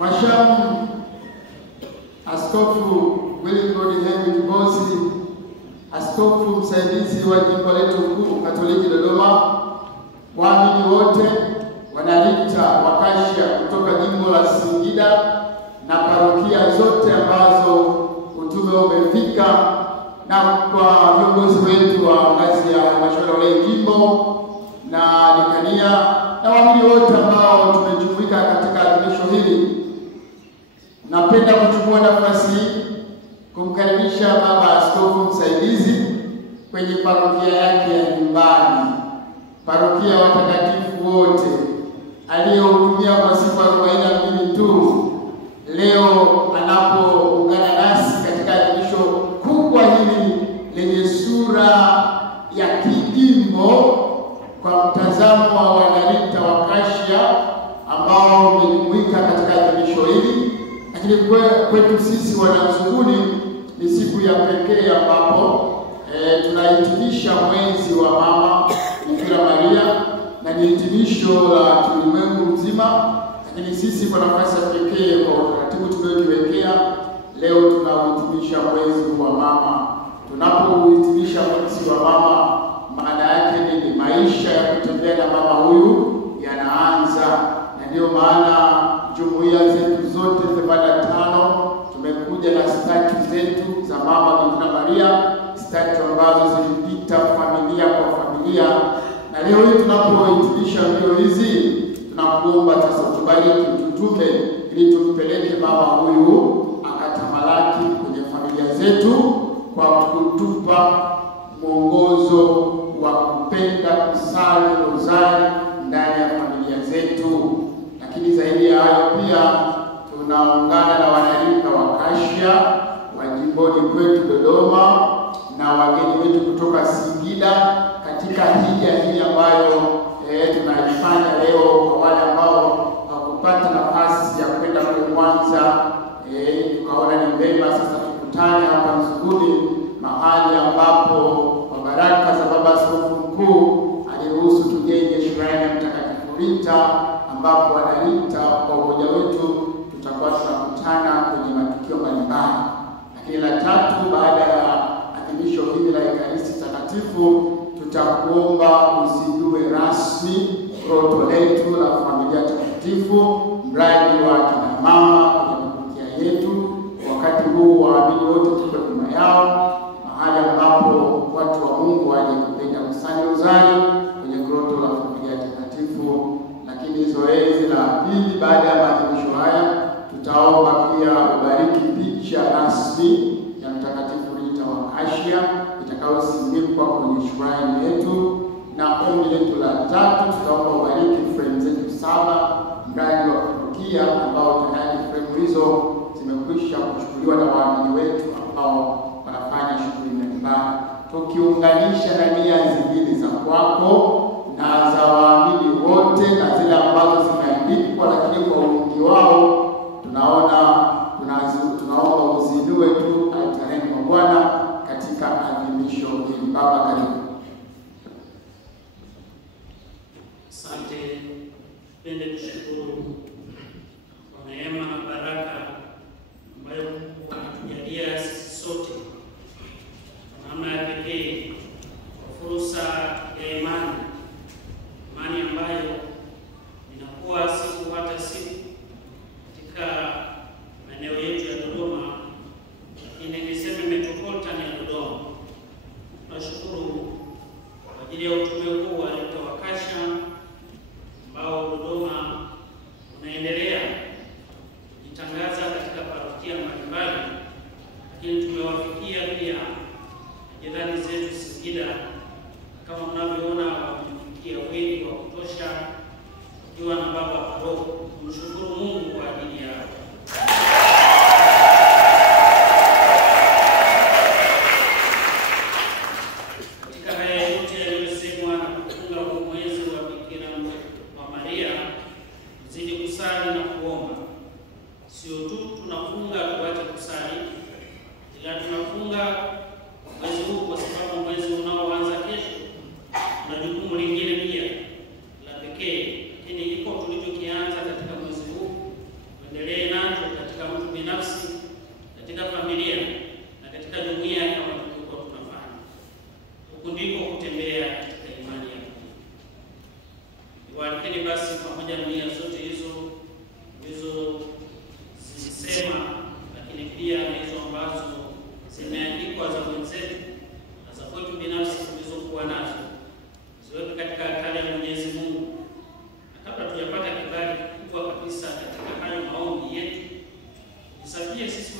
Washamu Askofu Willibrod Henry Kibozi, askofu msaidizi wa jimbo letu kuu Katoliki Dodoma, waamini wote, wanalita wakashia kutoka jimbo la Singida na parokia zote ambazo utume umefika, na kwa viongozi wetu wa ngazi ya halmashauri ya jimbo na dekania na waamini wote ambao tumejumuika katika adhimisho hili. Napenda kuchukua nafasi hii kumkaribisha baba askofu msaidizi kwenye parokia yake ya nyumbani, parokia watakatifu wote, aliyohudumia kwa siku 42 tu. Leo anapoungana nasi katika adhimisho kubwa hili lenye sura ya kijimbo kwa mtazamo wa wanalita wakashia ambao wamejumuika katika adhimisho hili. Lakini kwetu sisi wanamsuguni ni siku ya pekee ambapo tunahitimisha mwezi wa mama Bikira Maria, na ni hitimisho la ulimwengu mzima. Lakini sisi kwa nafasi ya pekee kwa utaratibu tuliojiwekea, leo tunahitimisha mwezi wa mama. Tunapohitimisha mwezi wa mama, maana yake ni maisha ya kutembea na mama huyu yanaanza, na ndio maana jumuiya zetu zote 85 tumekuja na statu zetu za mama Bikira Maria, statu ambazo zilipita familia kwa familia. Na leo hii tunapohitimisha mbio hizi, tunakuomba sasa tubariki, tutume ili tumpeleke mama huyu akatamalaki kwenye familia zetu kwa kutupa mwongozo wa kupenda kusali rozari ndani ya familia zetu. Lakini zaidi ya hayo pia tunaungana na wanalika wakashia wa jimboni kwetu Dodoma na wageni wetu kutoka Singida katika hija hii ambayo tunaifanya leo. Kwa wale ambao hakupata nafasi ya kwenda kwa Mwanza, tukaona ni vema sasa tukutane hapa Msuguni, mahali ambapo kwa baraka za baba askofu mkuu aliruhusu tujenge shrine ya Mtakatifu Rita, ambapo wanalita kwa umoja wetu tutakuwa tunakutana kwenye matukio mbalimbali. Lakini la tatu, baada ya adhimisho hili la Ekaristi Takatifu, tutakuomba uzindue rasmi roto letu la familia takatifu, mradi wa kina mama kwenye parokia yetu. Wakati huu waamini wote tuko nyuma yao, mahali ambapo watu wa Mungu waje kupenda kusali rozari kwenye roto la familia takatifu. Lakini zoezi la pili baada ya maadhimisho haya, tutaomba pia ubariki picha rasmi ya Mtakatifu Rita wakashia itakayosimikwa kwenye shrine yetu. Na ombi letu la tatu, tutaomba ubariki frame zetu 7 mradi wa parokia, ambao tayari frame hizo zimekwisha kuchukuliwa na waamini wetu ambao wanafanya shughuli mbalimbali, tukiunganisha na nia zingine za kwako na za waamini wote na zile ambazo zimeandikwa, lakini kwa wingi wao tunaomba uzindue tu altareni mwa Bwana katika adhimisho hili. Baba, karibu. Asante. Pende kushukuru kwa neema na baraka ambayo anatujalia sisi sote kwa namna ya pekee, kwa fursa ya imani ambayo inakuwa siku hata siku katika maeneo yetu ya Dodoma, lakini niseme metropolitan ya Dodoma. Tunashukuru kwa ajili ya utume huu wa Rita wakashia ambao Dodoma unaendelea kujitangaza katika parokia mbalimbali, lakini tumewafikia pia jirani zetu Singida, kama mnavyoona wamefikia wengi wa kutosha wakiwa na baba paroko. Tunashukuru Mungu kwa ajili yao. Katika haya yote yaliyosemwa na kufunga mwezi wa Bikira Maria, zidi kusali na kuomba. Sio tu tunafunga tuache kusali, ila tunafunga mwezi huu kwa sababu mwezi unaoanza kesho na jukumu lingine pia la pekee, lakini iko tulichokianza katika mwezi huu tuendelee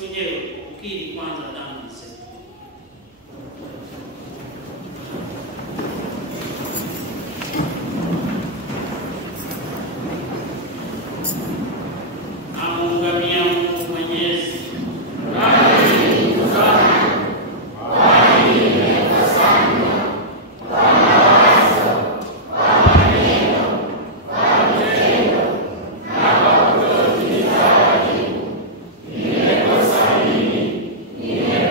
wenyewe kukiri kwanza dhambi zetu. Amuungamia Mungu Mwenyezi. Yeah.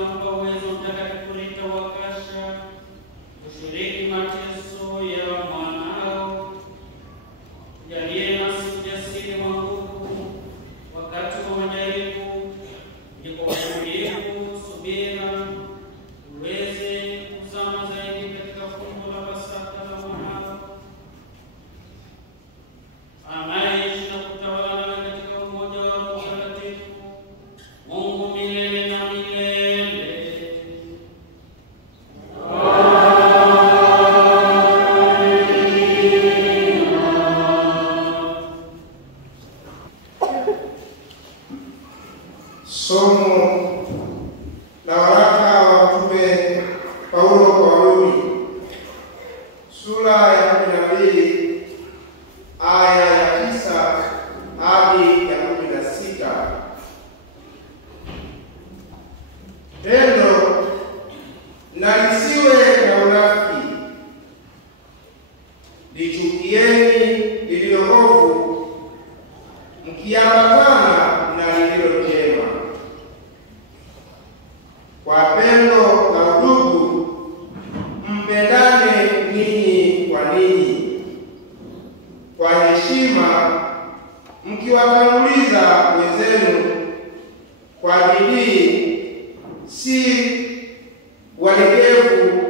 unampa uwezo Mtakatifu Rita wa Kasha kushiriki mateso ya mwanao. Jalie nasi ujasiri wa nguvu wakati wa majaribu, kwa uvumilivu, subira, uweze kuzama zaidi katika fumbo la Pasaka la mwanao anayeishi na kutawala nawe katika umoja wa Roho Mtakatifu, Mungu milele na milele. Somo la waraka wa Mtume Paulo kwa Warumi, sura ya 12 aya ya 9 hadi ya 16. Tendo na lisiwe na unafiki, lichukieni lililo ovu, mkiambatana na lililo jema. Kwa pendo la udugu, mpendane ninyi kwa ninyi, kwa heshima, mkiwatanguliza wenzenu kwa bidii, si walegevu,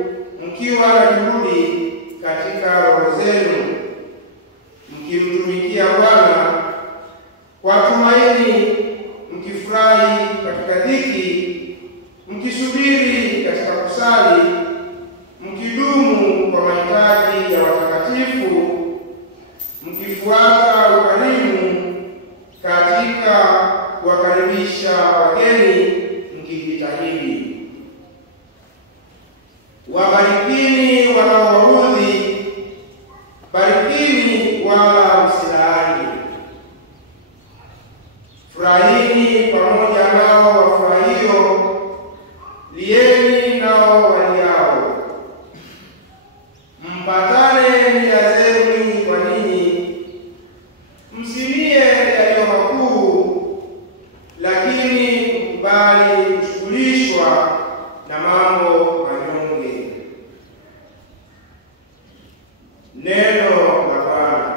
mkiwa na juhudi katika roho zenu, mkimtumikia Bwana kwa tumaini, mkifurahi katika dhiki, mkisubiri katika kusali, mkidumu kwa mahitaji ya watakatifu, mkifuata ukarimu katika kuwakaribisha wageni, mkijitahidi. Wabarikini wanaowaudhi, barikini wala msilaani. Furahini pamoja nao wafurahio, lieni nao waliao. Mpatane nia zenu ninyi kwa ninyi, msimie yaliyo makuu, lakini mkubali kushughulishwa na mambo manyonge. Neno la Bwana.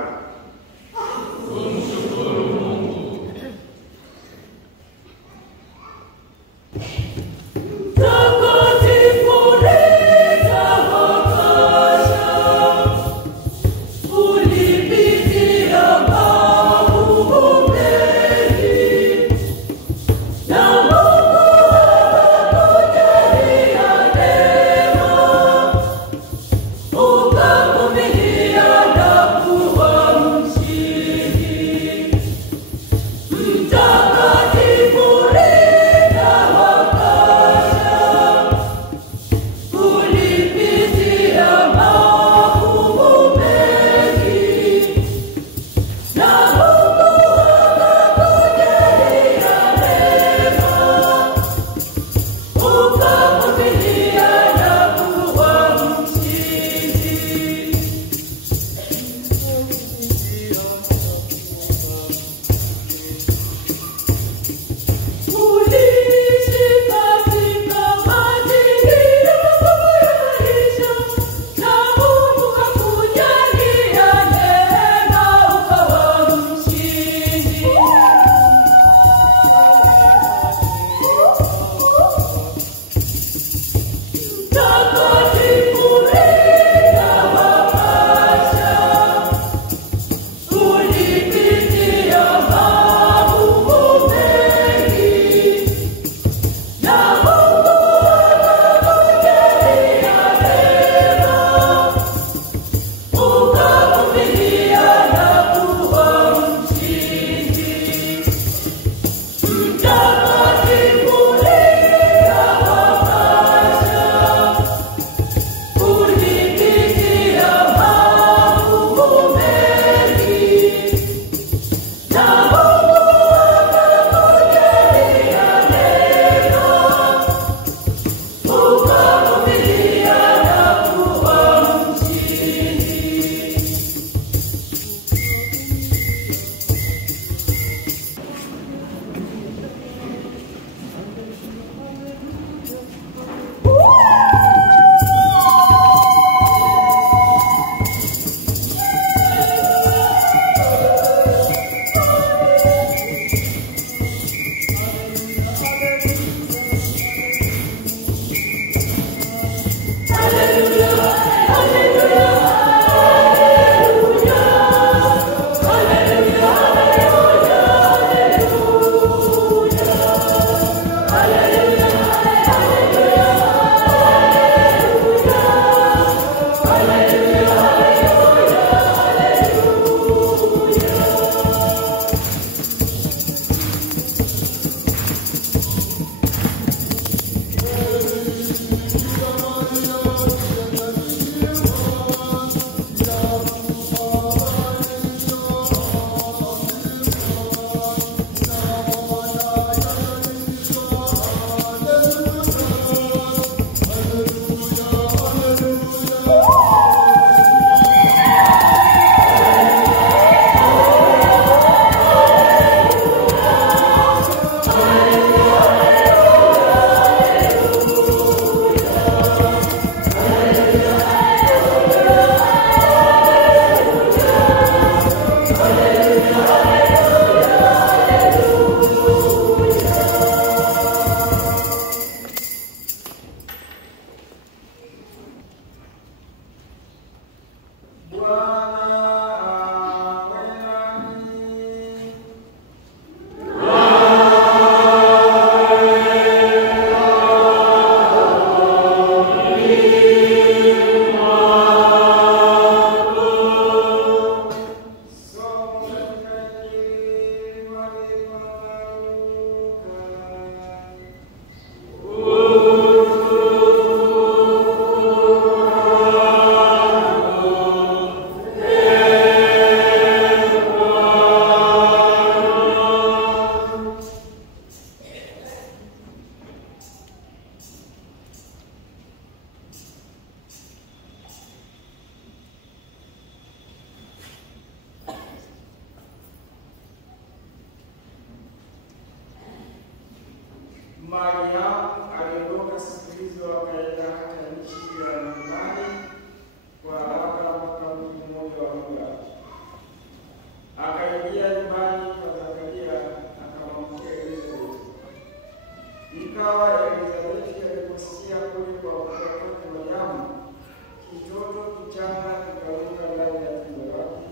Tumshukuru Mungu. Ukavumilia Mariamu aliondoka siku hizo akaenda hata nchi ya nyumbani kwa haraka mpaka mji mmoja wa Yuda. Akaingia nyumbani kwa Zakaria akamwamkia Elizabeti. Ikawa Elizabeti aliposikia kule kwa kutoka kwake Mariamu, kitoto kichanga kikaruka ndani ya tumbo lake.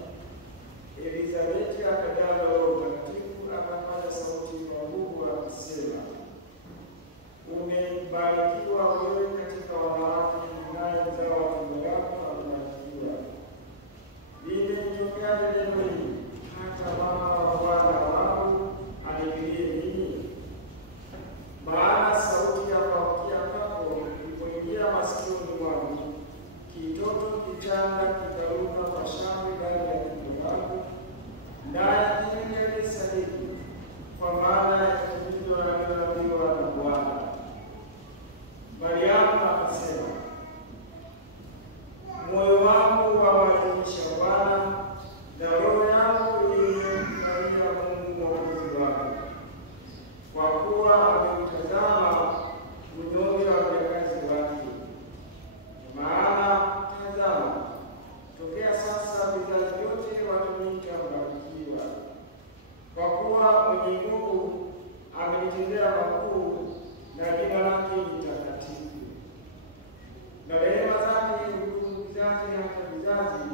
Elizabeti akajazwa Roho Mtakatifu, akapata sauti kwa nguvu akisema, umebarikiwa wewe katika wanawake, naye mzao wa tumbo lako amebarikiwa. Limenitokea neno hili, hata mama wa Bwana wangu anijulie mimi? Maana sauti ya kuamkia kwako ilipoingia masikioni mwangu, kitoto kichanga kikaruka kwa shangwe ndani ya tumbo langu, naye nimesadiki, kwa maana ya timizo yaliyoambiwa na Bwana. Mariamu akasema, moyo wangu wamwadhimisha Bwana, na roho yangu imemfurahia Mungu Mwokozi wangu, kwa kuwa ameutazama unyonge wa mjakazi wake. Maana tazama, tokea sasa vizazi vyote wataniita mbarikiwa, kwa kuwa Mwenye Nguvu amenitendea makuu, na jina lake ni takatifu. Na rehema zake hudumu vizazi hata vizazi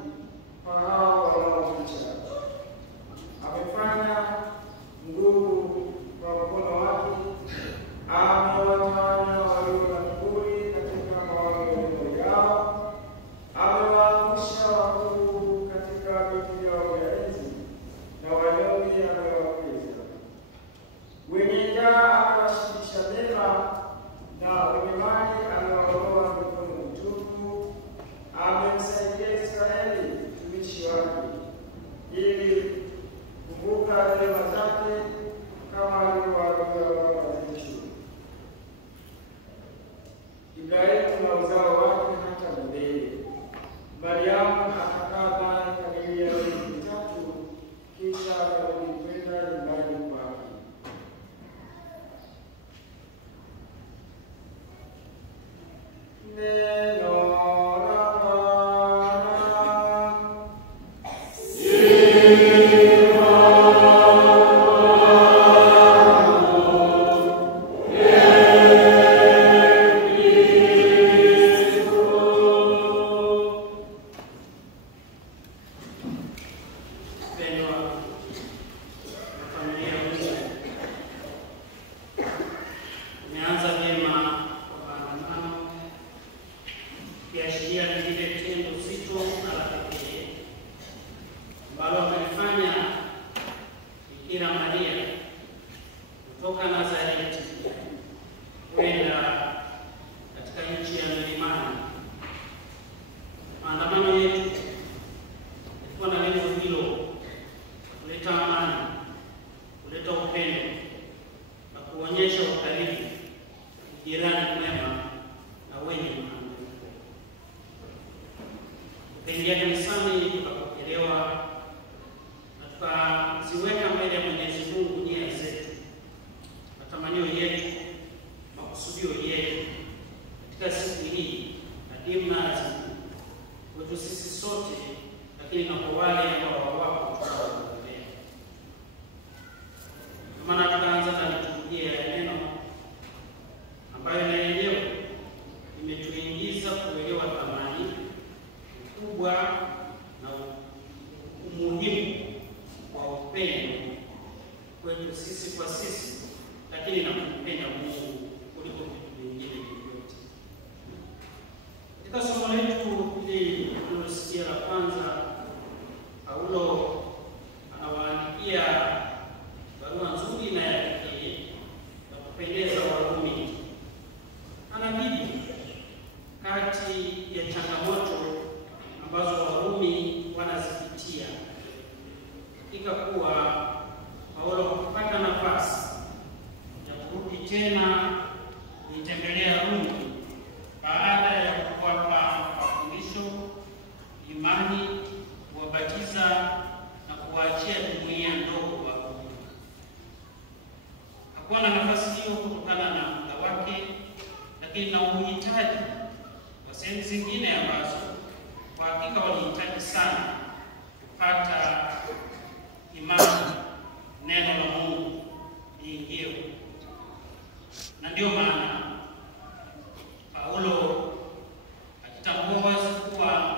kwa hao wanaomcha. Amefanya nguvu kwa mkono wake, amewatawanya walio na kiburi katika mawazo yao, amewaangusha wakuu katika viti vyao vya enzi, na wanyonge amewakweza. Wenye njaa amewashibisha mema, na wenye mali amewaondoa mikono mitupu. Amemsaidia Israeli mtumishi wake, ili kumbuka rehema zake kama alivyowaambia baba zetu, Ibrahimu na uzao wake hata milele. Mariamu akakaa naye kadiri ya miezi mitatu, kisha akarudi kwenda nyumbani kwake. Neno la Bwana. Hakuwa na nafasi hiyo kutokana na na uhitaji wa sehemu zingine ambazo kwa hakika walihitaji sana kupata imani, neno la Mungu liingie. Na ndio maana Paulo akitambua wazi kuwa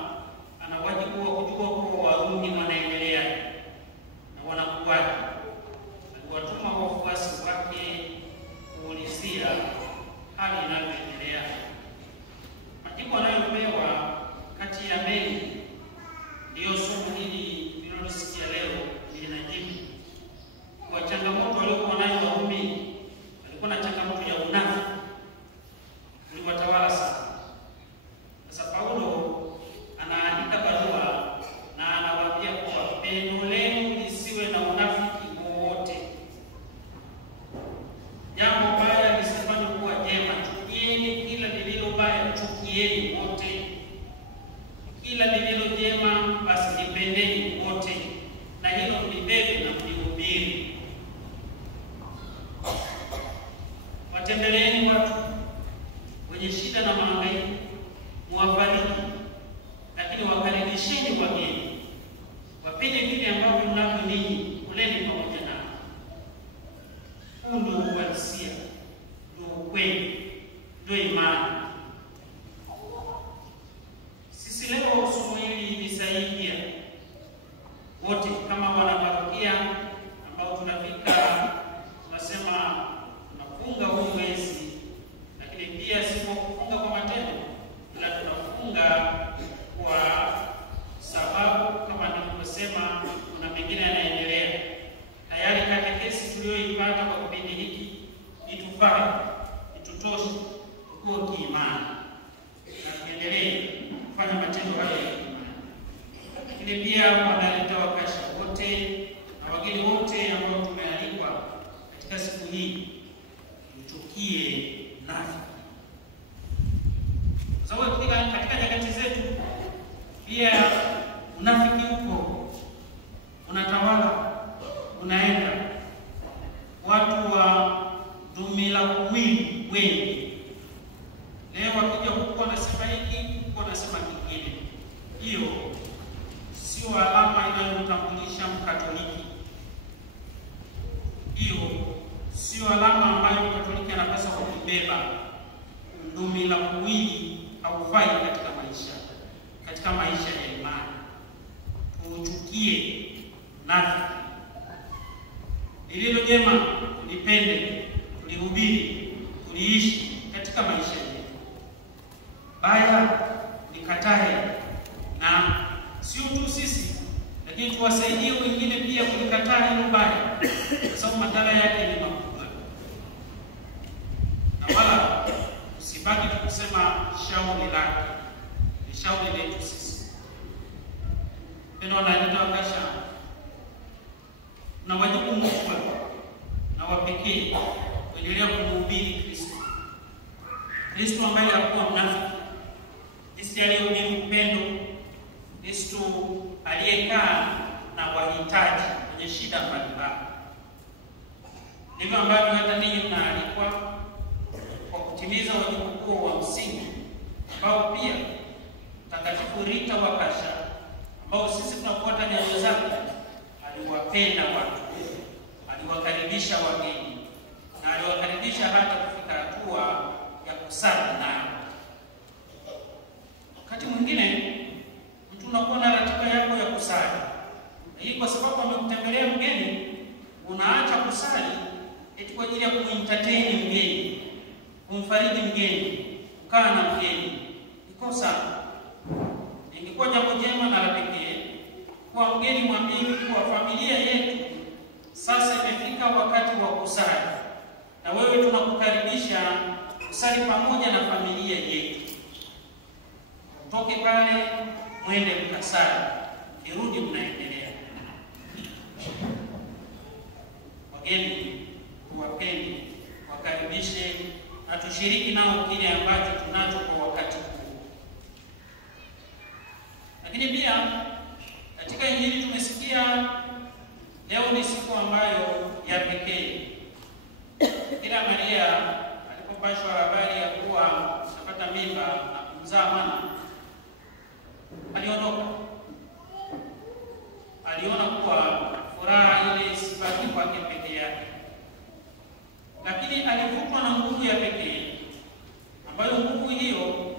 ana wajibu wa kujua kuwa Warumi wanaendelea na wanakuwaje, aliwatuma wafuasi wake kuulizia hali inavyoendelea. Majibu anayopewa kati ya mengi ndiyo somo hili tunalosikia leo linajibu kwa changamoto waliokuwa nayo Warumi. Walikuwa na changamoto ya unafiki uliwatawala sana. Sasa Paulo anaandika barua na anawaambia kuwa pendo lenu lisiwe na unafiki wowote. Jambo baya lisifanye kuwa jema, chukieni kila lililo baya, chukieni wote. Kila lililo jema basi lipendeni wote, na hilo mlibebe na mlihubiri. Watembeleeni watu wenye shida na mahangaiko, muwafariji, lakini wakaribisheni wageni. Wapende vile ambavyo mnavyo ninyi, kuleni pamoja nao. Huu ndio uhalisia, ndio ukweli, ndio imani. Sisi leo somo hili ni sahihi pia. Wote kama wanaparokia ambao tunafika tunasema tunafunga huu mwezi, lakini pia si kwa kufunga kwa matendo, ila tunafunga kwa sababu kama nilivyosema kuna mengine yanaendelea. Tayari katekesi tuliyoipata kwa kipindi hiki itufaa, itutoshe tukue kiimani na tuendelee kufanya matendo haya ya imani. Lakini pia wanaleta wakasha wote na wageni wote ambao tumealikwa katika siku hii, tuchukie nafiki. Sababu katika nyakati zetu pia unafiki huko unatawala, unaenda. Watu wa dumila kuwili wengi leo wakija huko wanasema hiki, huko wanasema kingine. Hiyo sio alama inayomtambulisha Mkatoliki. Hiyo sio alama ambayo Mkatoliki anapaswa kubeba. Dumila kuwili haufai katika maisha ya imani. Tuchukie nafiki. Lililo jema tulipende, tulihubiri, tuliishi katika maisha yetu. Baya likatae, na sio tu sisi, lakini tuwasaidie wengine pia kulikataa hilo baya, kwa sababu madhara yake ni makubwa. Na wala usibaki kusema shauri lake, ni shauri letu sisi. Pendo wanaleta wakasha na wajibu mkubwa na wapekee kuendelea kumhubiri Kristo. Kristo ambaye hakuwa mnafiki, Kristo aliyehubiri upendo, Kristo aliyekaa na wahitaji wenye shida mbalimbali. Ndivyo ambavyo hata ninyi mnaalikwa kwa kutimiza wajibu huo wa msingi, ambao pia Mtakatifu Rita wa Kasha, ambao sisi tunafuata nyayo zake, aliwapenda watu, aliwakaribisha wageni, na aliwakaribisha hata kufika hatua ya kusali nao. Wakati mwingine mtu unakuwa na ratiba yako ya kusali, na hii kwa sababu amekutembelea mgeni, unaacha kusali eti kwa ajili ya kuentertain mgeni, kumfariji mgeni, kukaa na mgeni. Iko sawa. Ingekuwa jambo jema na la pekee kwa mgeni mwambie kwa familia yetu, sasa imefika wakati wa kusali, na wewe tunakukaribisha kusali pamoja na familia yetu. Toke pale mwende mkasali, kirudi mnaendelea. Wageni tuwapende, wakaribishe na tushiriki nao kile ambacho tunacho kwa wakati huu. Lakini pia katika Injili tumesikia leo ni siku ambayo ya pekee. Bikira Maria alipopashwa habari ya kuwa kupata mimba na kumzaa mwana, aliondoka. Aliona kuwa furaha ile isibaki kwake peke yake, lakini alivutwa na nguvu ya pekee, ambayo nguvu hiyo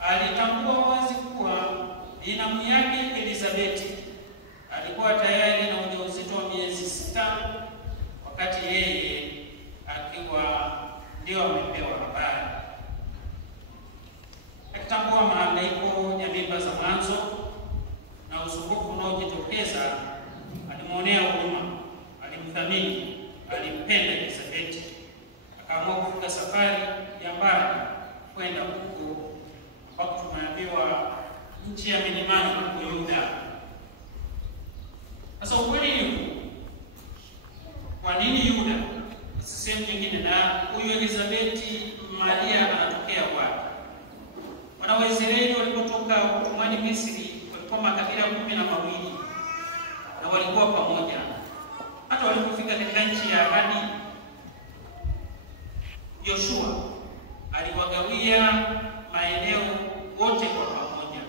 alitambua wazi kuwa binamu yake Elizabeti alikuwa tayari na ujauzito wa miezi 6 wakati yeye akiwa ndio amepewa habari. Akitambua mahangaiko ya mimba za mwanzo na usumbufu unaojitokeza, alimwonea huruma, alimthamini, alimpenda Elizabeti. Akaamua kufunga safari ya mbali kwenda huko ambako tumeambiwa nchi ya milimani huko Yuda. Sasa ukweli ni kwa nini Yuda sehemu nyingine, na huyu Elizabeti Maria anatokea wapi? Wana wa Israeli walipotoka utumwani Misri walikuwa makabila 12 na walikuwa pamoja. Hata walipofika katika nchi ya ahadi, Yoshua aliwagawia maeneo wote kwa pamoja.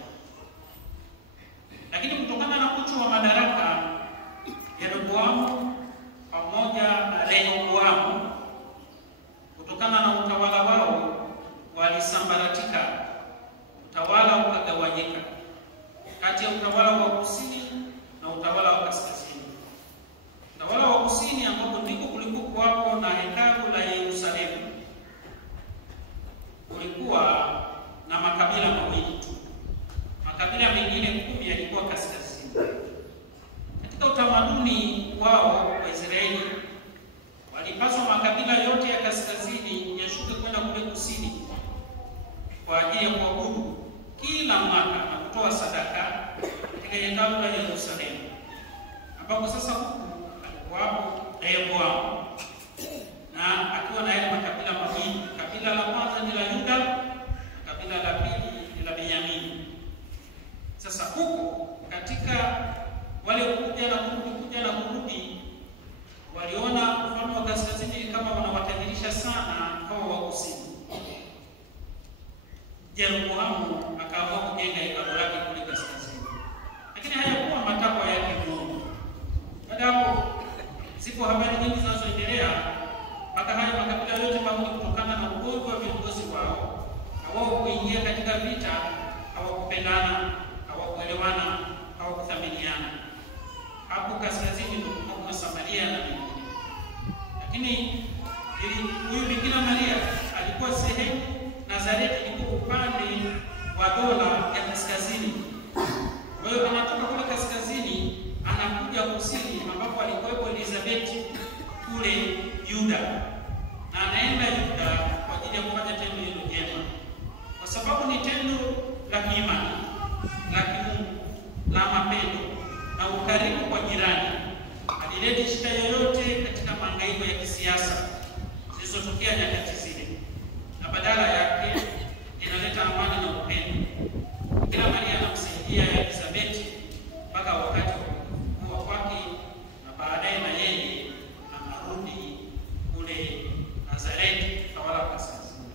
Lakini kutokana na uchu wa madaraka ya Yeroboamu pamoja na Rehoboamu, kutokana na utawala wao walisambaratika, utawala ukagawanyika kati ya utawala wa kusini na utawala wa kaskazini. Utawala wa kusini ambapo ndiko kulikuwa na hekalu la Yerusalemu kulikuwa na makabila mawili tu. Makabila mengine 10 yalikuwa kaskazini. Katika utamaduni wao wa Israeli, walipaswa makabila yote ya kaskazini yashuke kwenda kule kusini kwa ajili ya kuabudu kila mwaka na kutoa sadaka katika hekalu la Yerusalemu, ambapo sasa huku alikuwapo Rehoboamu na akiwa na yale makabila mawili. Kabila la kwanza ni la Yuda na kabila la pili ni la Benyamini. Sasa huko katika wale kuja na kurudi, waliona ufalme wa kaskazini kama wanawatajirisha sana hao wa kusini. Yeroboamu akaamua kujenga hekalu lake kule kaskazini, lakini hayakuwa matakwa yake Mungu. Baada hapo zipo habari nyingi zinazoendelea mpaka haya makabila yote pamoja, kutokana na uovu wa viongozi wao na wao kuingia katika vita, hawakupendana, hawakuelewana, hawakuthaminiana. Hapo kaskazini ndio kuna Samaria na mengine. Lakini huyu Bikira Maria alikuwa sehemu, Nazareti ilikuwa upande wa dola ya kaskazini. Kwa hiyo anatoka kule kaskazini anakuja kusini ambapo alikuwepo Elizabeti kule Yuda, na anaenda Yuda kwa ajili ya kufanya tendo hilo jema, kwa sababu ni tendo la kiimani, la kimungu, la mapendo na ukarimu kwa jirani. Alileta shida yoyote katika mahangaiko ya kisiasa zilizotokea nyakati zile, na badala yake inaleta amani na upendo. Bikira Maria anamsaidia Elizabeti mpaka wakati wa kukua kwake, na baadaye na yeye anarudi kule Nazareti, utawala wa kaskazini.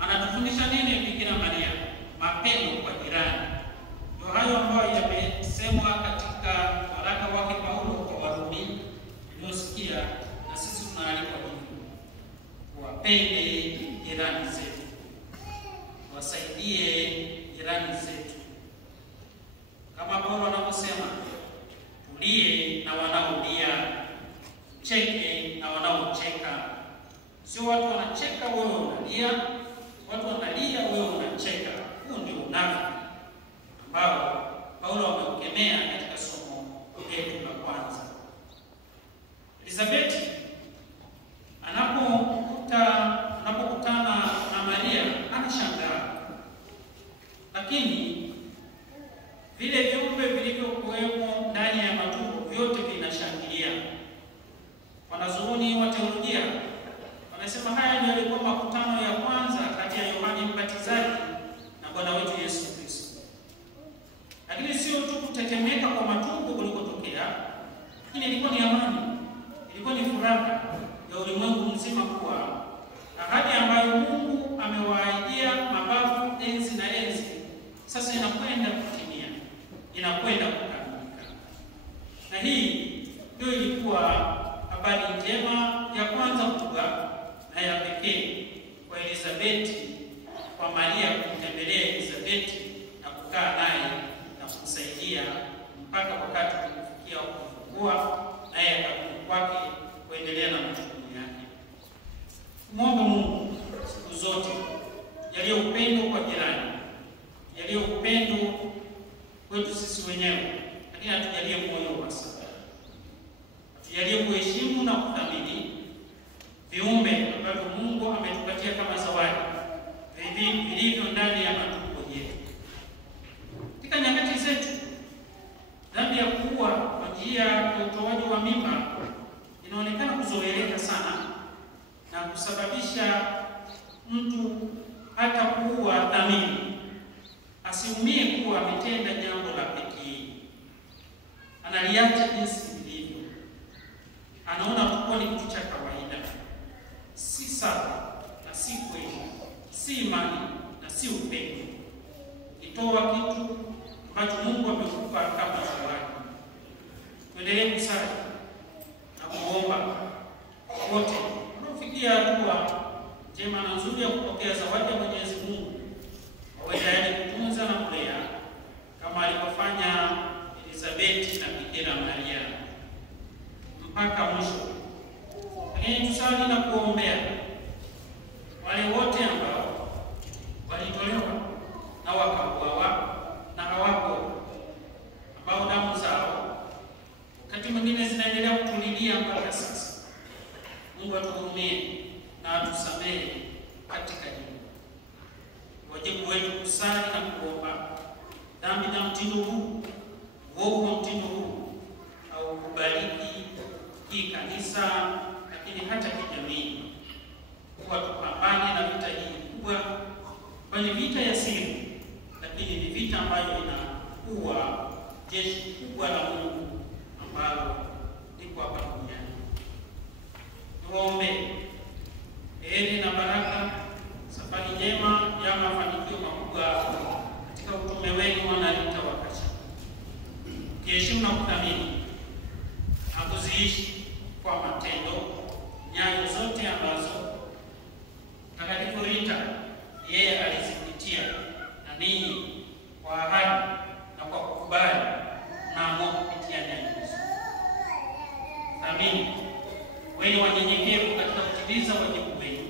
Anatufundisha nini Bikira Maria? Mapendo kwa jirani. Ndio hayo ambayo yamesemwa katika waraka wake Paulo kwa Warumi, tuliosikia, na sisi tunaalikwa hivyo: wapende jirani zetu, wasaidie jirani zetu. Kama Paulo anavyosema, tulie na wanaolia, cheke na wanaocheka. Sio watu wanacheka wewe unalia, watu wanalia wewe unacheka. Huu ndio unafiki ambao Paulo ameukemea katika somo letu la kwanza. Elizabeti anapokutana na Maria anashangaa, lakini vile viumbe vilivyokuwemo ndani ya matumbo vyote vinashangilia. Wanazuoni wa teolojia wanasema haya ndio yalikuwa makutano ya kwanza kati ya Yohane Mbatizaji na Bwana wetu Yesu Kristo. Lakini sio tu kutetemeka Elizabeti, kwa Maria kumtembelea Elizabeti na kukaa naye na kumsaidia mpaka wakati ulipofikia kufungua, naye akarudi kwake kuendelea na majukumu yake. Muombe Mungu siku zote yaliyo upendo kwa jirani, yaliyo upendo kwetu sisi wenyewe, lakini atujalie moyo wa sala. Atujalie kuheshimu na kuthamini viumbe ambavyo Mungu ametupatia kama zawadi vilivyo ndani ya matumbo yetu. Katika nyakati zetu, dhambi ya kuua kwa njia ya utoaji wa mimba inaonekana kuzoeleka sana na kusababisha mtu hata kuua dhamini asiumie kuwa ametenda jambo la pekee. Analiacha jinsi lilivyo, anaona kuwa ni kitu cha kawaida, si sawa na si kweli, si imani na si upendo. Ukitoa kitu ambacho Mungu amekupa kama zawadi, tuendelee kusali na kuomba wote wanaofikia hatua njema na nzuri ya kupokea zawadi ya Mwenyezi Mungu, wawe tayari kutunza na kulea kama alivyofanya Elizabeti na Bikira Maria mpaka mwisho. Lakini tusali na kuombea wale wote ambao walitolewa na wakauawa na hawako, ambao damu zao wakati mwingine zinaendelea kutulilia mpaka sasa. Mungu atuhurumie na atusamehe katika hili. Wajibu wetu kusali na kuomba dhambi na mtindo huu, uovu wa mtindo huu, au kubariki hii kanisa, lakini hata kijamii, kuwa tupambane na vita hii kubwa, kwani vita ya siri, lakini ni vita ambayo inakuwa jeshi kubwa la Mungu ambalo liko hapa duniani. Tuombe heri na baraka, safari njema ya mafanikio makubwa katika utume wenu wanalita wakati. Kiheshimu na kuthamini na kuziishi kwa matendo nyayo zote ambazo Mtakatifu Rita yeye alizipitia, na ninyi kwa ahadi na kwa kukubali mnaamua kupitia nyayo hizo. Thamini, weni wanyenyekevu katika kutimiza wajibu wenu,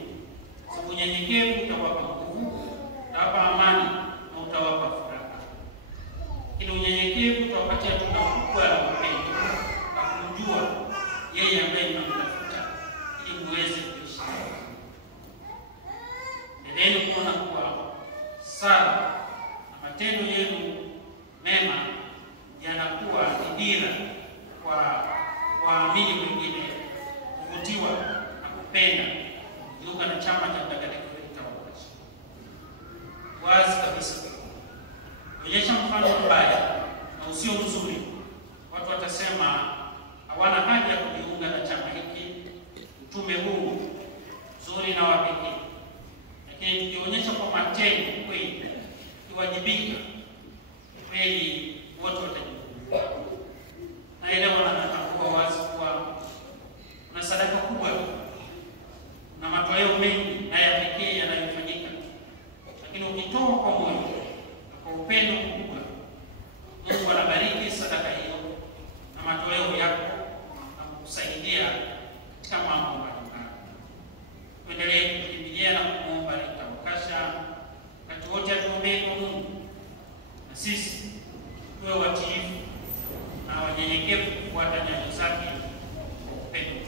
sababu unyenyekevu utawapa nguvu, utawapa amani na utawapa furaha. Lakini unyenyekevu utawapatia tunda kubwa la upendo na kumjua yeye ambaye mnamtafuta ili muweze kuishi. Endeleeni kuona kuwa sala na matendo yenu mema yanakuwa ni dira kwa waamini wengine kuvutiwa na kupenda kujiunga na chama cha Mtakatifu Rita wa Kasha. Wazi kabisa, onyesha mfano mbaya na usio mzuri, watu watasema hawana haja ya kujiunga na chama hiki, utume huu mzuri na wa pekee. Lakini tukionyesha kwa matendo kweli, tukiwajibika kweli, wote watajiunga. Na ile wanatambua wazi kuwa kuna sadaka kubwa na matoleo mengi na ya pekee yanayofanyika, lakini ukitoa kwa moyo na kwa upendo mkubwa, Mungu anabariki sadaka hiyo na matoleo yako na kukusaidia katika mambo mbalimbali. Tuendelee kukimbilia na kumwomba Rita wa Kasha wakati wote, atuombee kwa Mungu, na sisi tuwe watiifu na wanyenyekevu kufuata nyayo zake kwa upendo.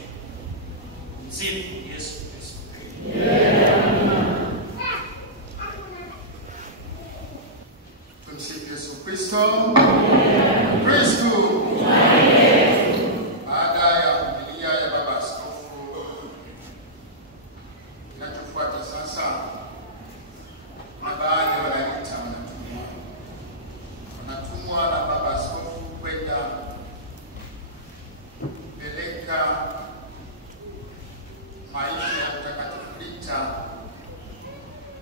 Msifu Yesu Kristo. Tumsifu Yesu Kristo. Kristo. Baada ya homilia ya Baba Askofu, kinachofuata sasa na baadhi ya wanarita wanatumwa na Baba Askofu kwenda kupeleka maisha ya Mtakatifu Rita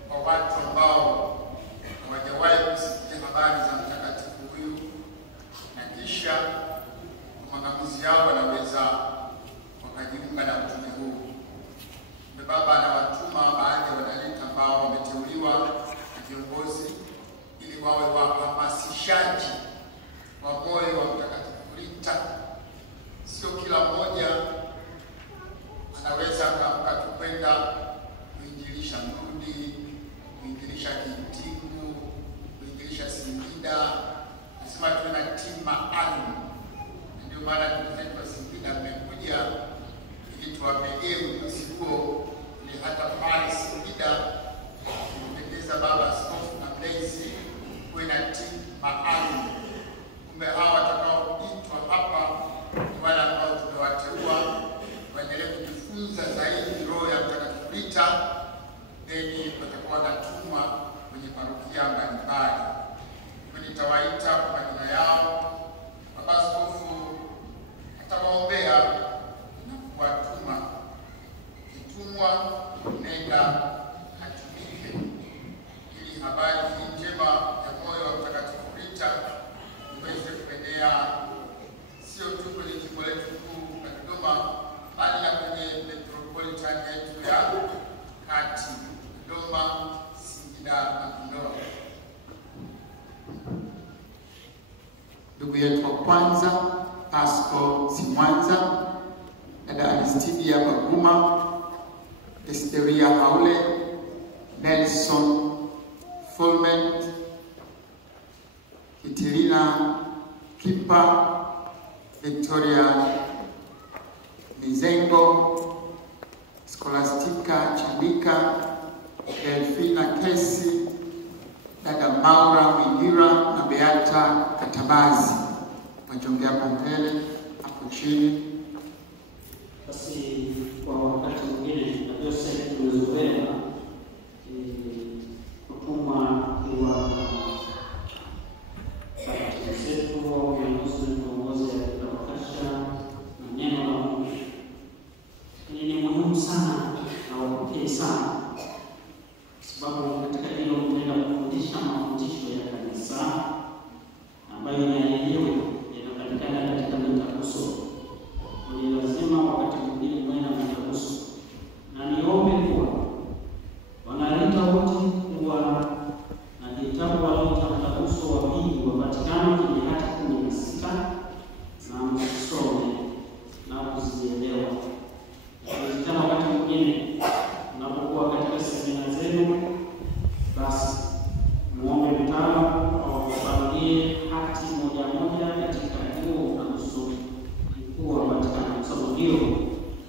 kwa watu ambao hawajawahi kusikia habari za mtakatifu huyu, na kisha kwa maamuzi yao wanaweza wakajiunga na utume huu. Baba anawatuma baadhi ya wanarita ambao viongozi ili wawe wahamasishaji wa moyo wa Mtakatifu Rita. Sio kila mmoja anaweza kwenda kuinjilisha Mrundi, kuinjilisha Kitimu, kuinjilisha Singida. Nasema tuna timu maalum. Ndio maana ndugu zetu wa Singida mmekuja ili tuwapelekee ujuzi huo, ni hata pale Singida kumpendeza Baba Askofu na mlezi kuwe na timu maalum. Kumbe hawa watakaoitwa hapa ni wale ambao tumewateua waendelee kujifunza zaidi roho ya Mtakatifu Rita, then watakuwa wanatumwa kwenye parokia mbalimbali. Nitawaita kwa majina yao. Baba Askofu atawaombea na kuwatuma. Kitumwa nenda atumike, ili habari hii njema ya moyo wa Mtakatifu Rita iweze kuenea sio tu kwenye jimbo letu kuu la Dodoma, bali na kwenye metropolitan yetu ya kati, Dodoma, Singida na Kondoa. Ndugu yetu wa kwanza Pasco Simwanza, dada Aristidia Baguma, Esteria Haule, Nelson Fulment, Kitilina Kipa, Victoria Mizengo, Scholastica Chanika, Delfina Kesi, dada Maura Wingira na Beata Katabazi. Wajongea hapo mbele, hapo chini. Basi kwa wakati mwingine na Joseph tumezoea kutuma kwa zetu au viongozi wa kasha na neno la Mungu. Ni muhimu sana na wapokee sana, sababu katika hilo tunaenda kufundisha mafundisho ya kanisa ambayo yanaelewa yanapatikana katika mitaguso. Ni lazima wakati mwingine mwe na mitaguso, na niombe kuwa wanaleta wote kuwa na kitabu walioita mtaguso wa pili wa Vatikano kwenye hati 16 na msome na kuzielewa. Inawezekana wakati mwingine unapokuwa katika semina zenu, basi muombe mtaalamu au kufafanulie hati moja moja katika huo mtaguso mkuu wa Vatikano, kwa sababu ndio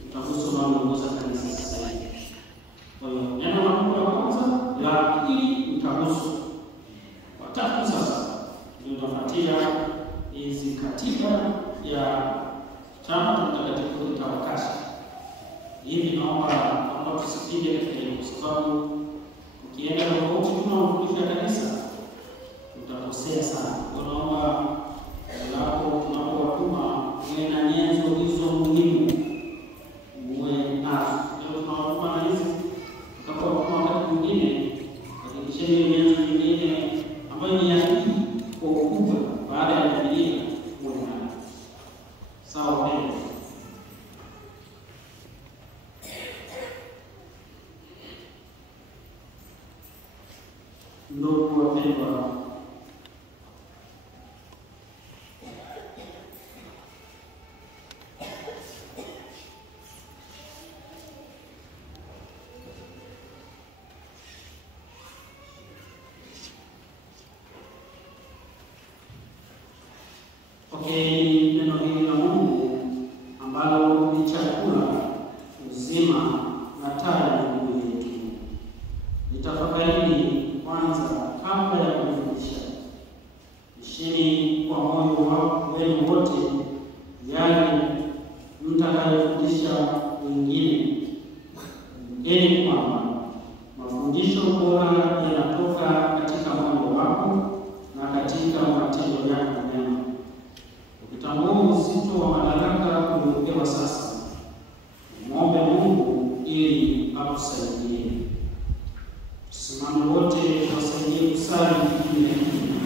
mtaguso unaoongoza kanisa sasa hivi. Kwa hiyo neno la Mungu la kwanza, la pili mtaguso wa tatu. Sasa ndio tunafuatia hizi katiba ya chama cha Mtakatifu Rita wa Kasha. Hivi naomba tusipige katika hilo, kwa sababu ukienda tofauti na mafundisho ya kanisa utakosea sana. Naomba tunapowatuma uwe na nyenzo hizo muhimu, uwe nazo. Leo tunawatuma na hizi, tukapowatuma wakati mwingine hakikisheni nyenzo nyingine ambayo ni ya pili kwa ukubwa baada ya Biblia uwe nazo. Sawa pendo. Ndugu wapendwa, neno hili la Mungu ambalo ni chakula uzima na taa ya miguu yetu. Nitafakarini kwanza kabla ya kufundisha. Ishini kwa moyo wenu wote yale mtakayofundisha wengine. Kumbukeni kwamba mafundisho bora yanatoka katika moyo wako na katika matendo yako mema. Ukitambua uzito wa madaraka uliopewa sasa, muombe Mungu ili akusaidie. Tusimame wote tuwasaidie kusali kimya kimya.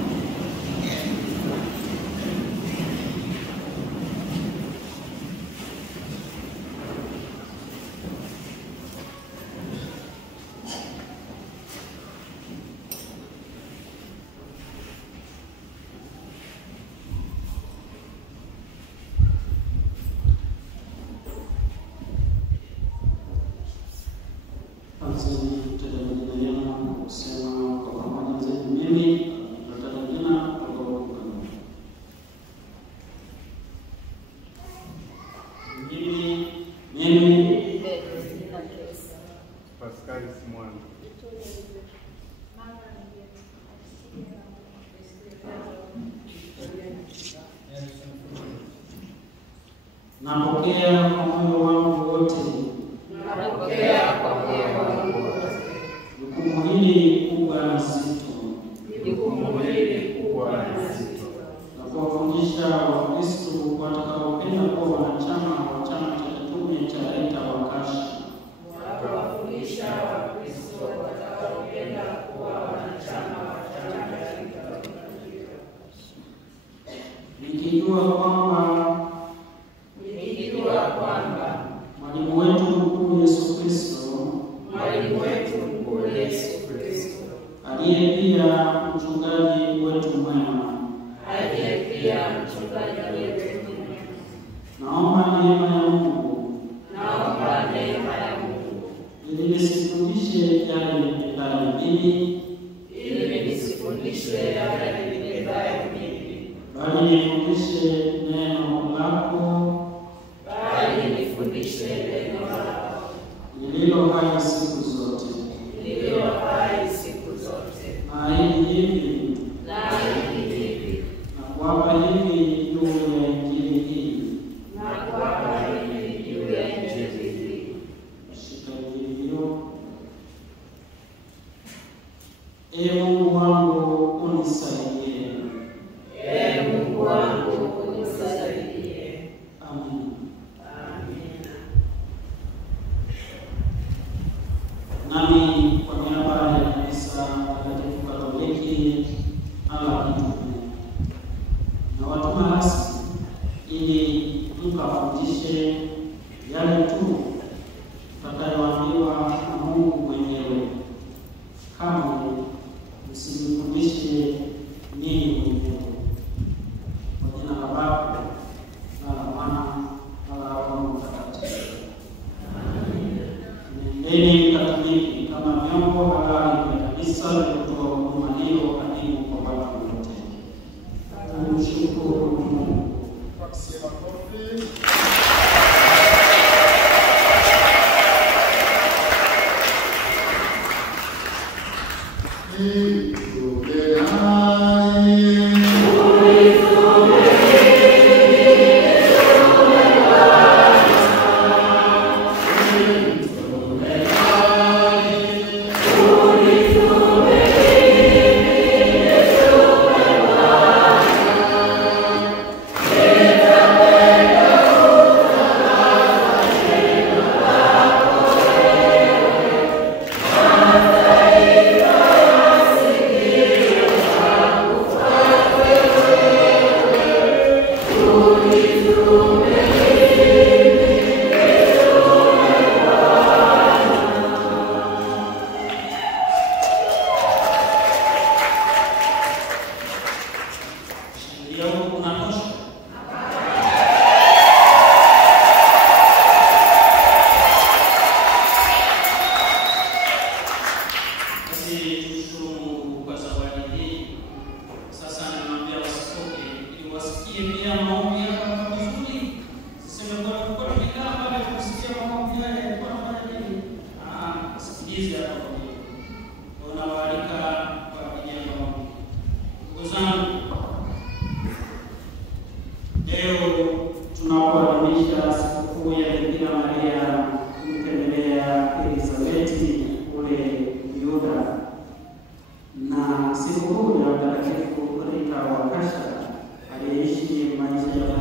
napokea kwa moyo wangu wote. Jukumu hili kubwa na zito. Na kuwafundisha Wakristo watakaopenda kuwa wanachama wa chama cha kitume cha Rita wa Kashi. Nikijua kwamba mwalimu wetu mkuu Yesu Kristo aliye pia mchungaji wetu mwema, naomba neema ya Mungu ili nisifundishe yale nipendayo mimi, bali nifundishe neno lako lililo hai siku zote. Naahidi hivi na kuapa hivi juu ya Injili hii. Shika Injili hiyo. Ee Mungu wangu unisaidie. Amen. Nami kwa niaba ya Kanisa Takatifu Katoliki ala kitume na watuma rasmi ili mkafundishe yale tu tutakayoambiwa na Mungu mwenyewe, kama msijifundishe ninyi mwenyewe. Kwa jina la Baba na la Mwana na la Roho Mtakatifu. Nendeni Katoliki kama vyombo halali vya kanisa vinavyotoa huduma hiyo adimu kwa watu wote. Tumshukuru Mungu. Sema kofi. Tunapoadhimisha sikukuu ya Bikira Maria mtembelea Elizabeti kule Yuda na sikukuu ya Mtakatifu Rita wa Kasha aliyeishi maisha ya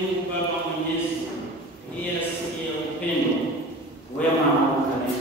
Mungu Baba Mwenyezi, ndiye asili ya upendo, wema na ukarimu.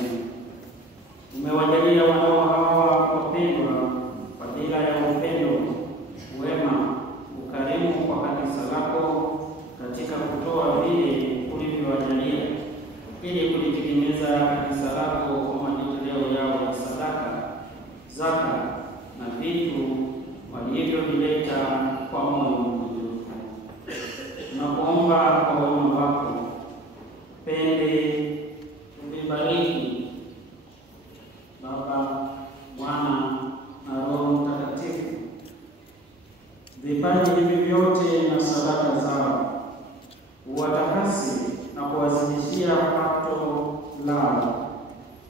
lao,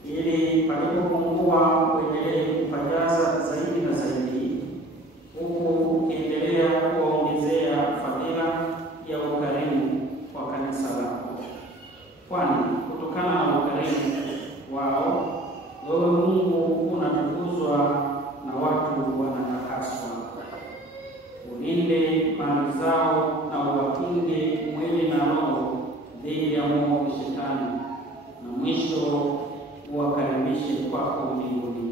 ili palipopungua uendelee kupajaza zaidi na zaidi, huku ukiendelea kuwaongezea fadhila ya ukarimu wa kanisa lako. Kwani kutokana na ukarimu wao, wewe Mungu unatukuzwa na watu wanatakaswa. Ulinde mali zao na uwakinge mwili na roho dhidi ya mwovu Shetani, na mwisho uwakaribishe kwako mbinguni.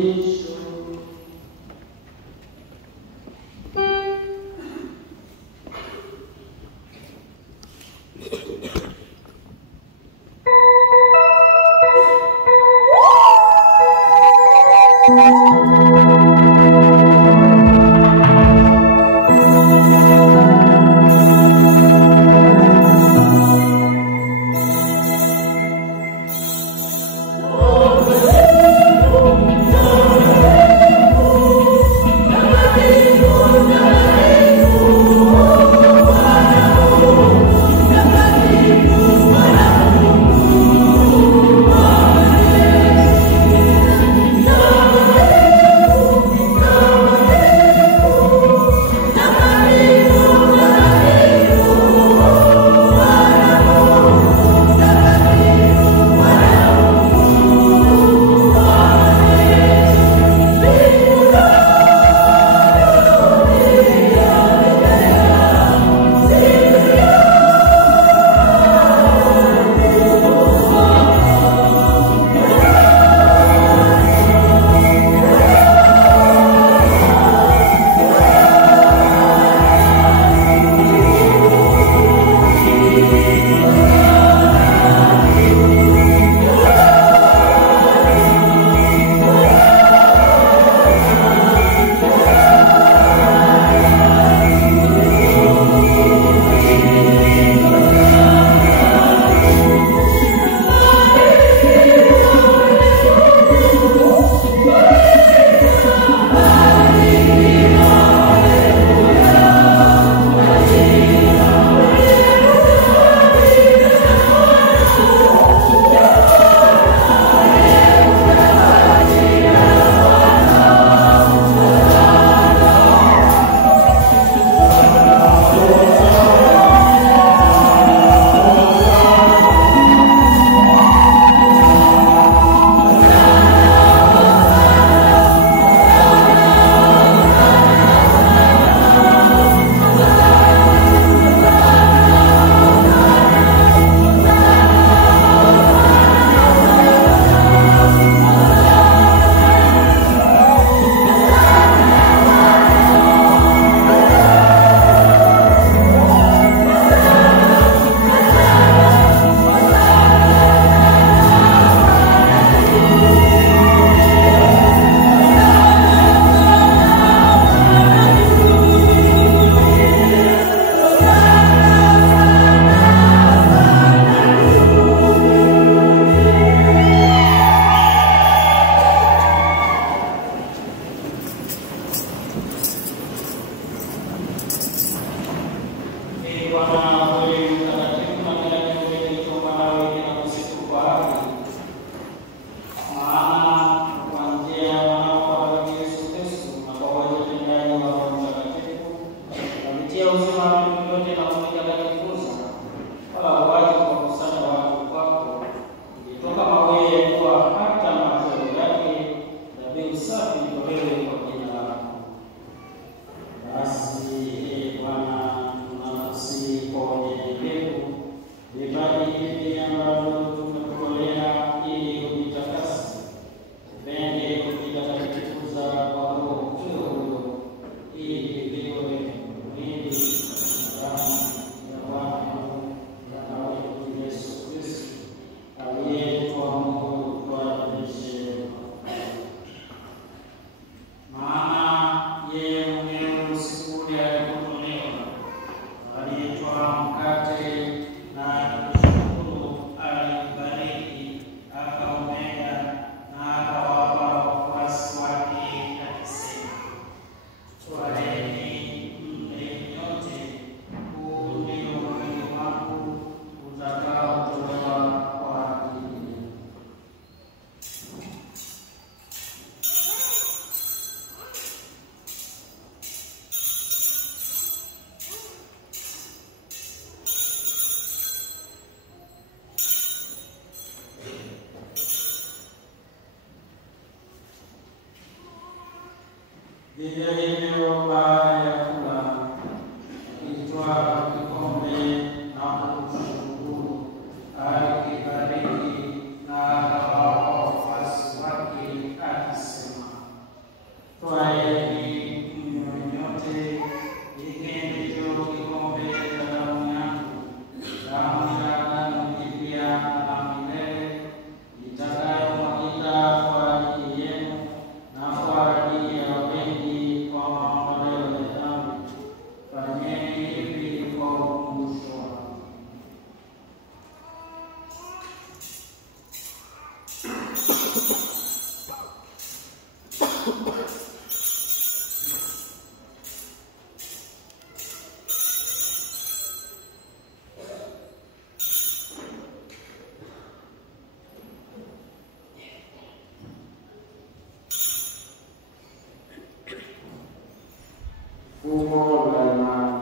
mafundisho. Vivyo hivyo baada ya kula, akitwaa kikombe na kushukuru, alikibariki na akawapa wafuasi wake akisema, Fumo la imani.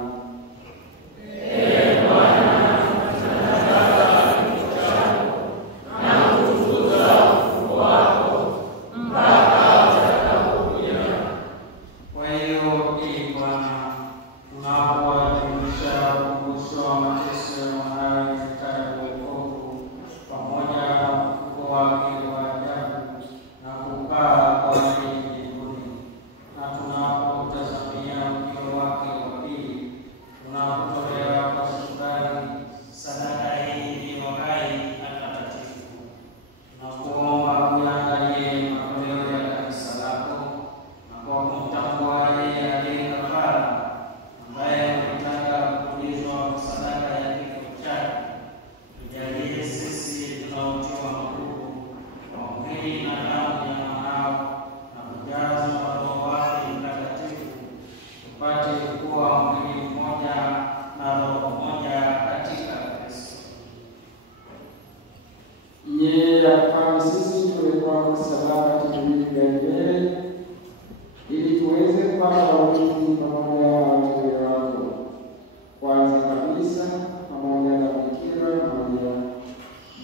Kama sisi tulikuwa salama tulimbele ili tuweze kupata urithi pamoja na wateule wako. Kwanza kabisa pamoja na Bikira Maria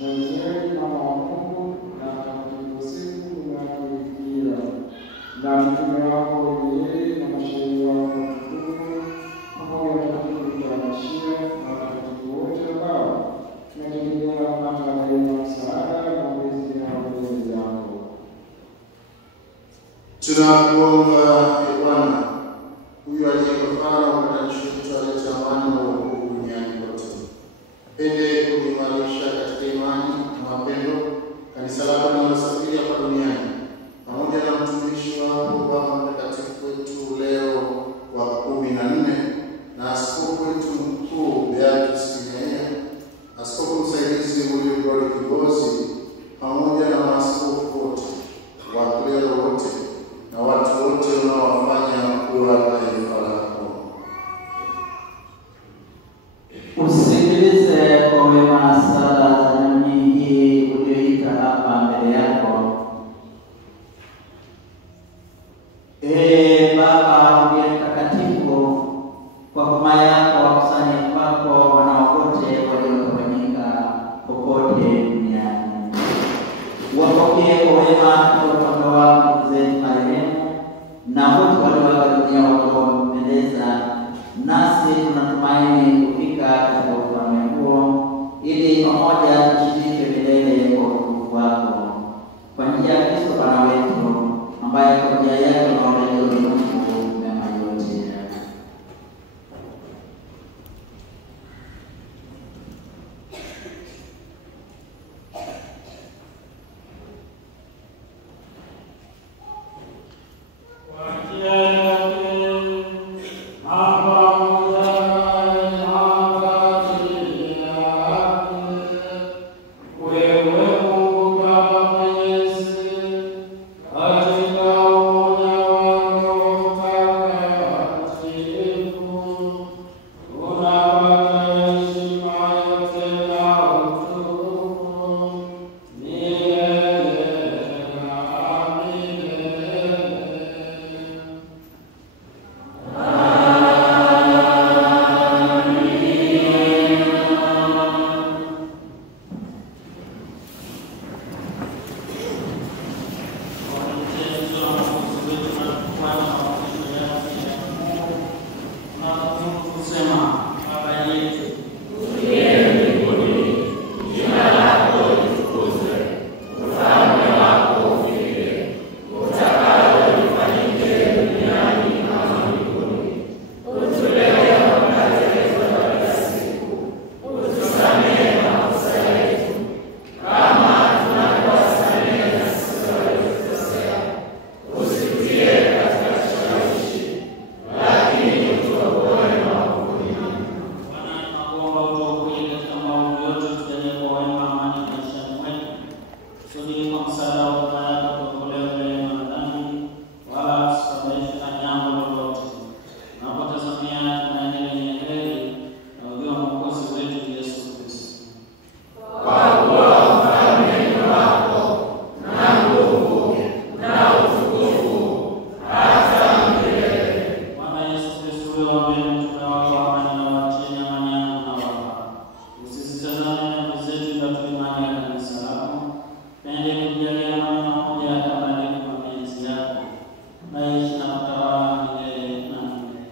mwenyewe mama wa Mungu na Mtakatifu na Bikira na mtume wako yeye na mashauri wako mtukufu pamoja na Bikira Mashia na watakatifu wote ambao tunategemea kupata neema msaada na ulinzi na ulinzi wako. Tunakuomba Bwana, huyu aliyekufanya upatanisho wetu alete amani na wokovu duniani kote. Pende kuimarisha katika imani na mapendo kanisa lako linalosafiri hapa duniani, pamoja na mtumishi wako Baba Mtakatifu wetu Leo wa 14 na askofu wetu mkuu Beatus Kinyanya, askofu msaidizi William Glory Kigozi, pamoja na maaskofu wote, waklero wote na watu wote wanaowafanya kuwa taifa lako. Usikilize kwa wema sala za jamii hii ulioita hapa mbele yako. Baba uliye mtakatifu, kwa huruma yako wakusanye kwako wanao wote waliotawanyika popote duniani. Wapokee kwa wema kutoka wako ndugu zetu marehemu na wote walioaga dunia waliopendeza, nasi tunatumaini kufika katika ufalme huo ili pamoja tushiriki milele kwa utukufu wako. Kwa njia ya Kristo Bwana wetu, ambaye kwa njia yake unaonekana ulimwengu mema yote. Wewe Mungu Baba Mwenyezi, katika umoja naishi na kutawala milele na milele.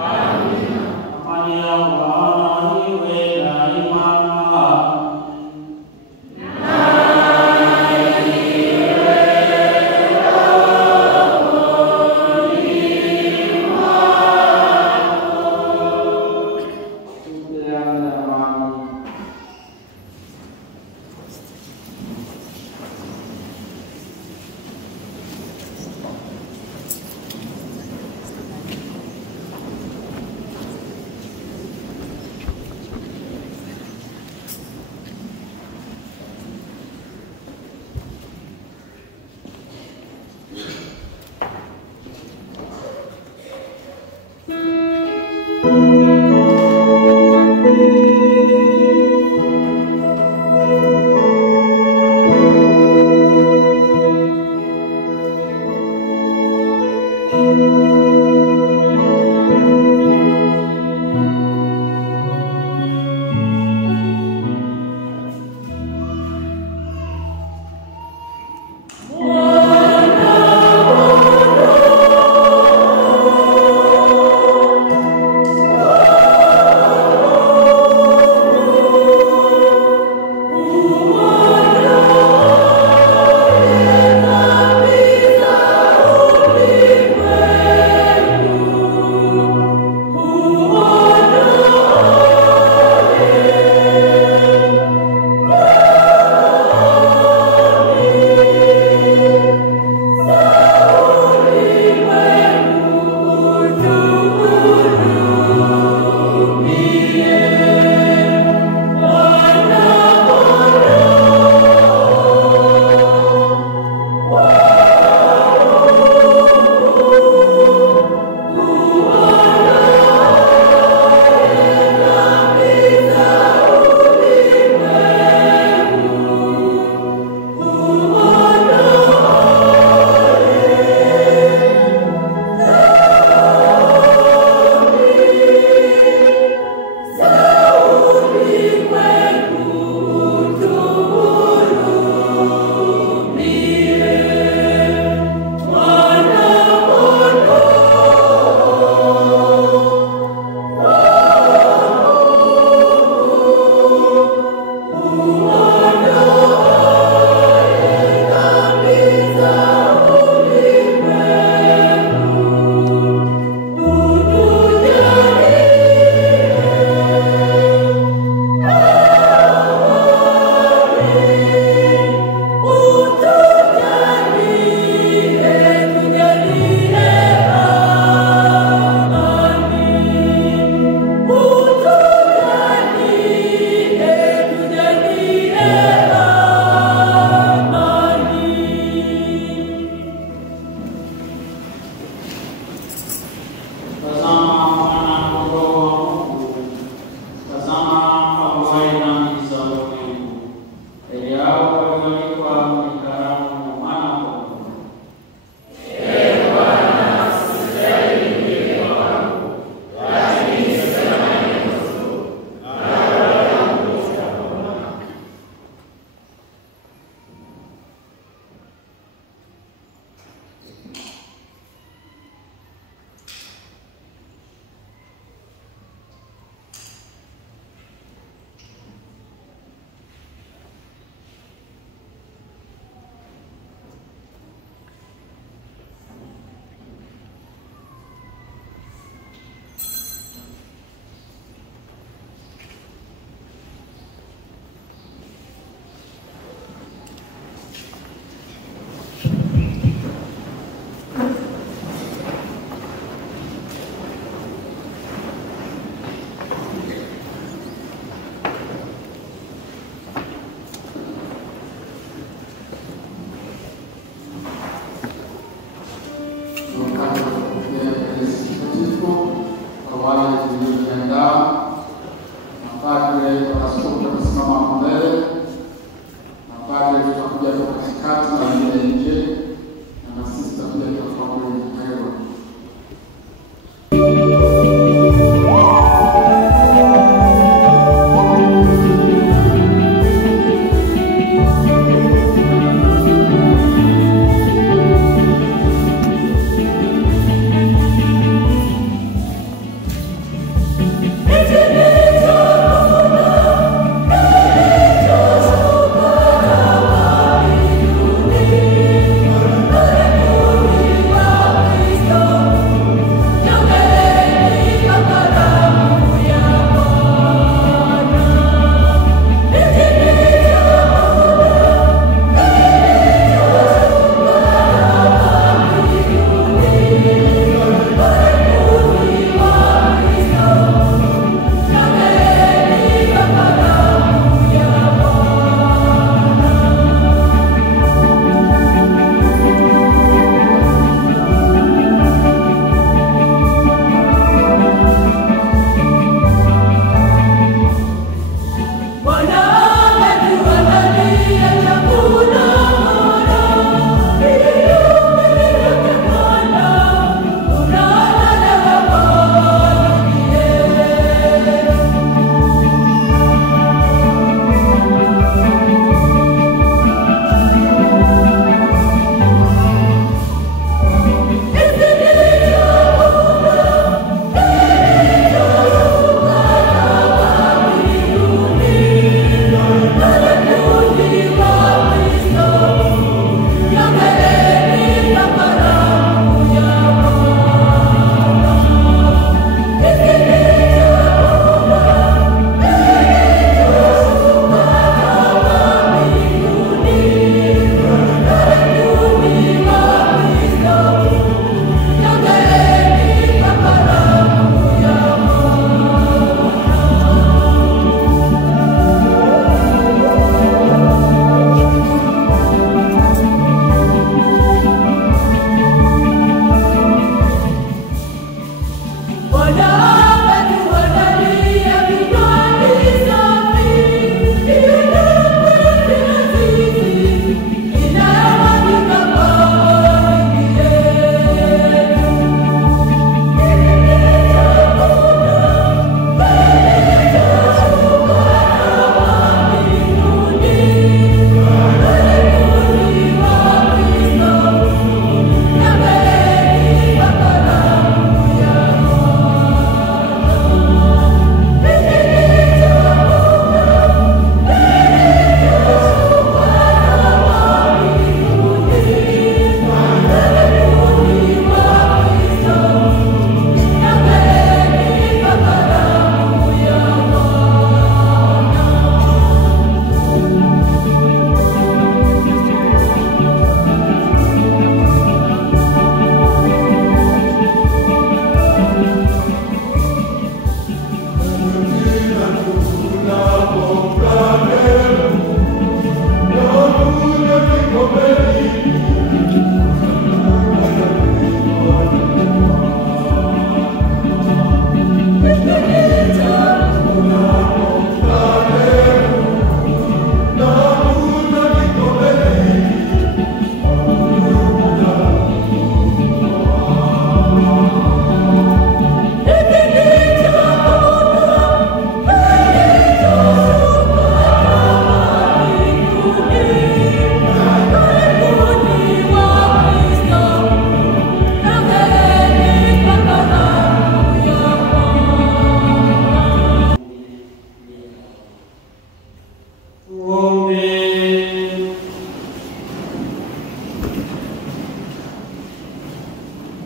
Amina. Amani ya Bwana iwe daima nawe.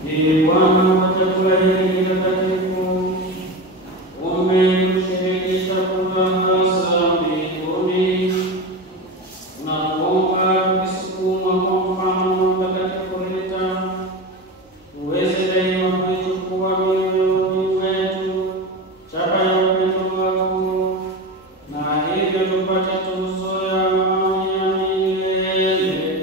Ee Bwana, kwa chakula hiki takatifu umetushirikisha kutakasa mbinguni. Tunakuomba tukisukumwa kwa mfano mtakatifu Rita, uweze daima kuichukua mioyoni mwetu chapa ya upendo wako, na hivyo tupate tuzo ya amani ya milele.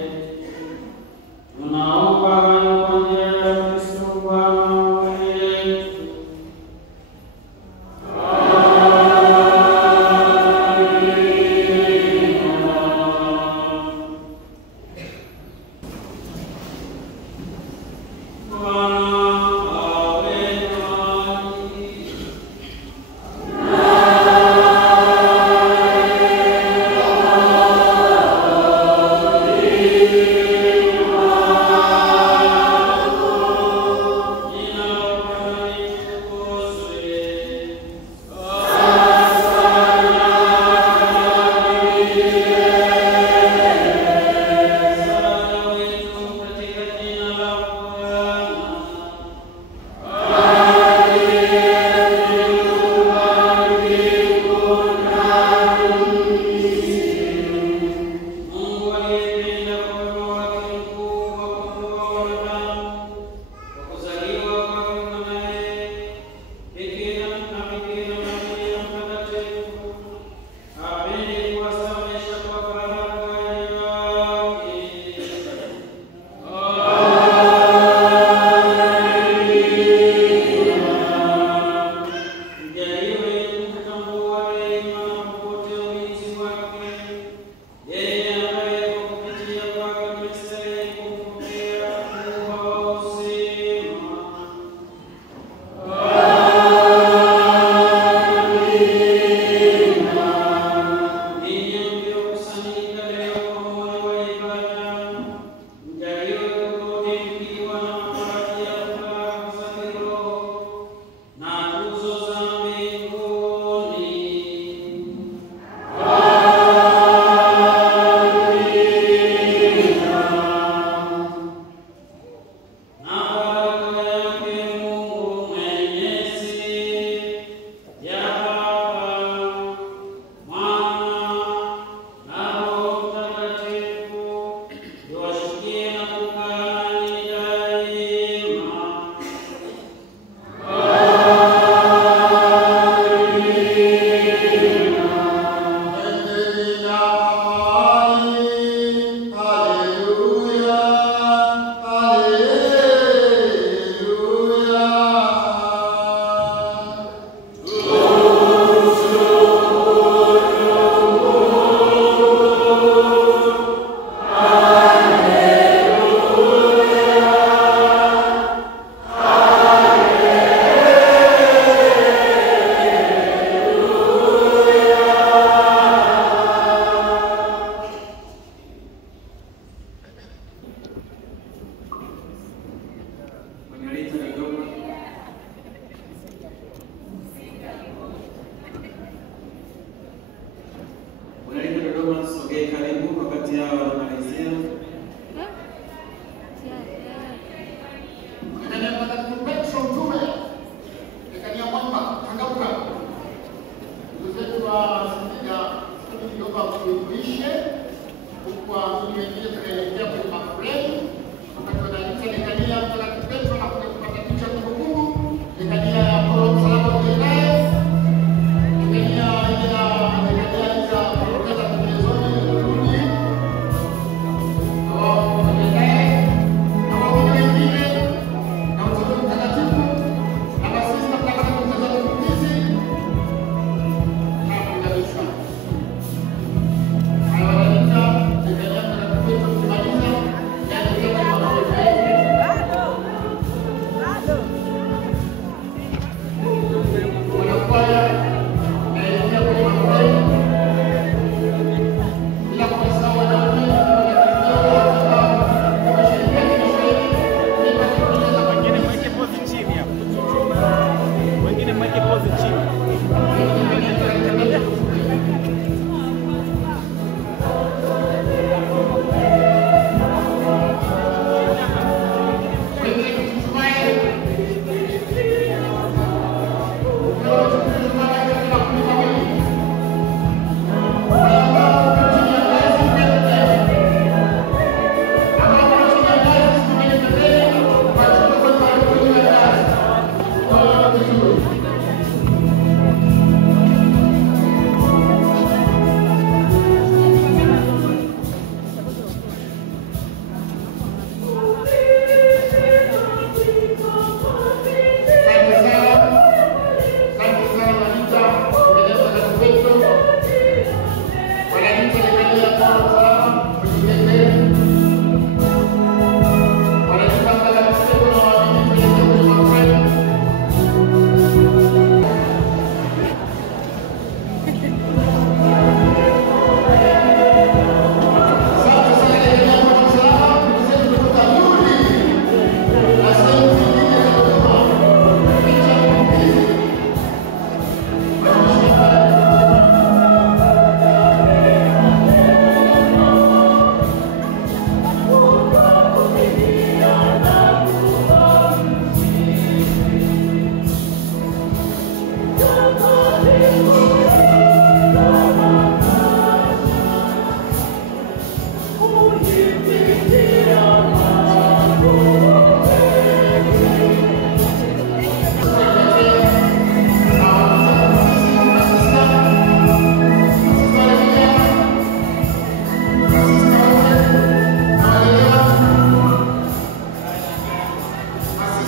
Tunaomba hayo kwa njia ya Kristo Bwana wetu.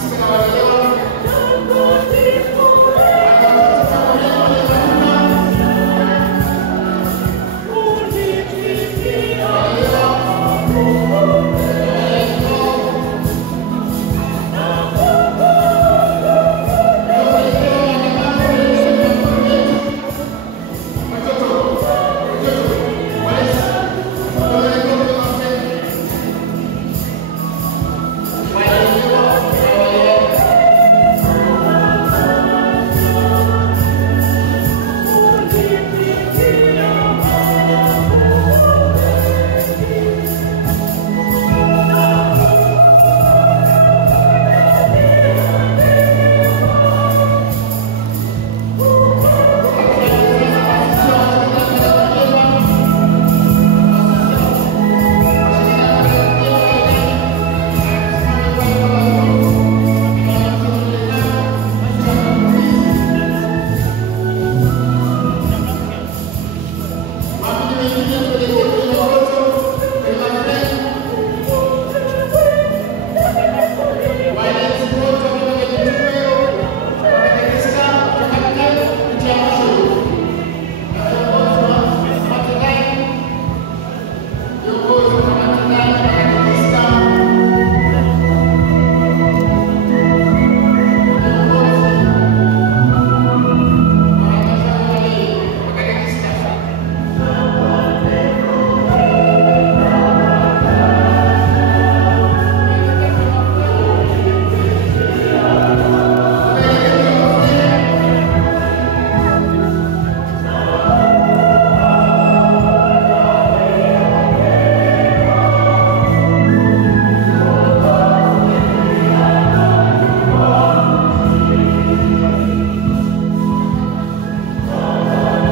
sisi na